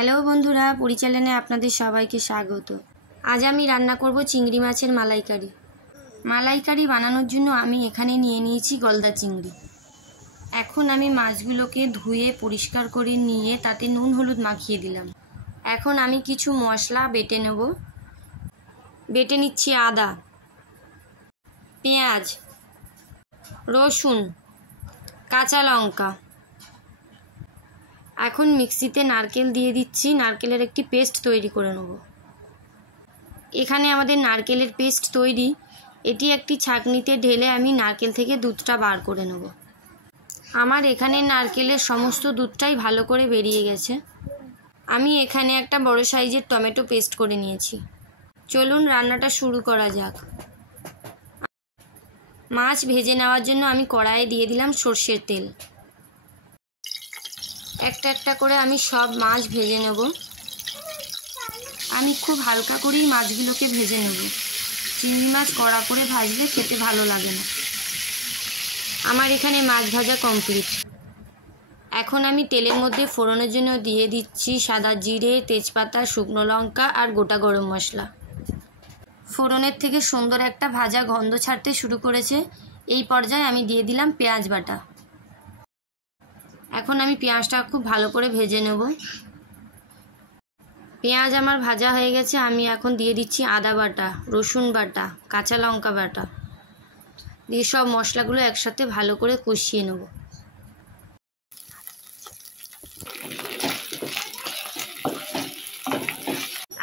Hello বন্ধুরা, পরিচালনায় আপনাদের সবাইকে স্বাগত। আজ আমি রান্না করব চিংড়ি মাছের মালাইকারি। মালাইকারি বানানোর জন্য আমি এখানে নিয়ে নিয়েছি গলদা চিংড়ি। এখন আমি মাছগুলোকে ধুয়ে পরিষ্কার করে নিয়ে তাতে নুন হলুদ মাখিয়ে দিলাম। এখন আমি কিছু মশলা বেটে নেব। বেটে নিচ্ছি আদা, পেঁয়াজ, রসুন, কাঁচা লঙ্কা। এখন মিক্সিতে নারকেল দিয়ে দিচ্ছি, নারকেলের একটি পেস্ট তৈরি করে নেব। এখানে আমাদের নারকেলের পেস্ট তৈরি। এটি একটি ছাঁকনিতে ঢেলে আমি নারকেল থেকে দুধটা বার করে নেব। আমার এখানে নারকেলের সমস্ত দুধটাই ভালো করে বেরিয়ে গেছে। আমি এখানে একটা বড় সাইজের টমেটো পেস্ট করে নিয়েছি। চলুন রান্নাটা শুরু করা যাক। মাছ ভেজে নেওয়ার জন্য আমি কড়াইয়ে দিয়ে দিলাম সর্ষের তেল। একটা একটা করে আমি সব মাছ ভেজে নেব। আমি খুব হালকা করেই মাছগুলোকে ভেজে নেব। চিংড়ি মাছ কড়া করে ভাজলে খেতে ভালো লাগে না। আমার এখানে মাছ ভাজা কমপ্লিট। এখন আমি তেলের মধ্যে ফোড়নের জন্য দিয়ে দিচ্ছি সাদা জিরে, তেজপাতা, শুকনো লঙ্কা আর গোটা গরম মশলা। ফোড়নের থেকে সুন্দর একটা ভাজা গন্ধ ছাড়তে শুরু করেছে। এই পর্যায়ে আমি দিয়ে দিলাম পেঁয়াজ বাটা। এখন আমি পেঁয়াজটা খুব ভালো করে ভেজে নেব। পেঁয়াজ আমার ভাজা হয়ে গেছে। আমি এখন দিয়ে দিচ্ছি আদা বাটা, রসুন বাটা, কাঁচা লঙ্কা বাটা দিয়ে সব মশলাগুলো একসাথে ভালো করে কষিয়ে নেব।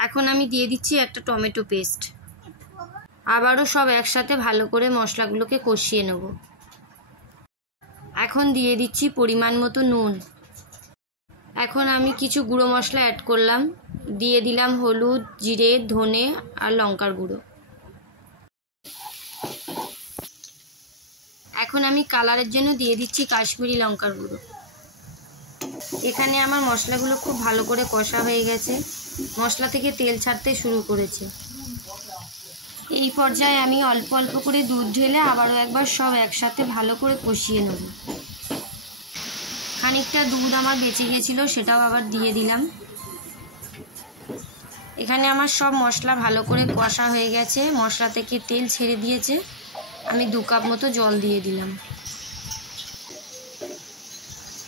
এখন আমি দিয়ে দিচ্ছি একটা টমেটো পেস্ট। আবারও সব একসাথে ভালো করে মশলাগুলোকে কষিয়ে নেব। এখন দিয়ে দিচ্ছি পরিমাণ মতো নুন। এখন আমি কিছু গুঁড়ো মশলা অ্যাড করলাম। দিয়ে দিলাম হলুদ, জিরে, ধনে আর লঙ্কার গুঁড়ো। এখন আমি কালারের জন্য দিয়ে দিচ্ছি কাশ্মীরি লঙ্কার গুঁড়ো। এখানে আমার মশলাগুলো খুব ভালো করে কষা হয়ে গেছে। মশলা থেকে তেল ছাড়তে শুরু করেছে। এই পর্যায়ে আমি অল্প অল্প করে দুধ ঢেলে আবারও একবার সব একসাথে ভালো করে কষিয়ে নেব। খানিকটা দুধ আমার বেঁচে গিয়েছিল, সেটাও আবার দিয়ে দিলাম। এখানে আমার সব মশলা ভালো করে কষা হয়ে গেছে। মশলা থেকে তেল ছেড়ে দিয়েছে। আমি 2 কাপ মতো জল দিয়ে দিলাম।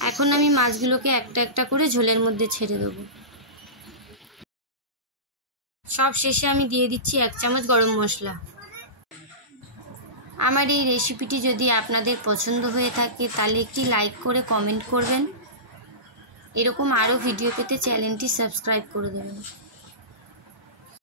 এখন আমি মাছগুলোকে একটা একটা করে ঝোলের মধ্যে ছেড়ে দেবো। সব শেষে আমি দিয়ে দিচ্ছি 1 চামচ গরম মশলা। আমার এই রেসিপিটি যদি আপনাদের পছন্দ হয়ে থাকে তাহলে একটি লাইক করে কমেন্ট করবেন। এরকম আরও ভিডিও পেতে চ্যানেলটি সাবস্ক্রাইব করে দেবেন।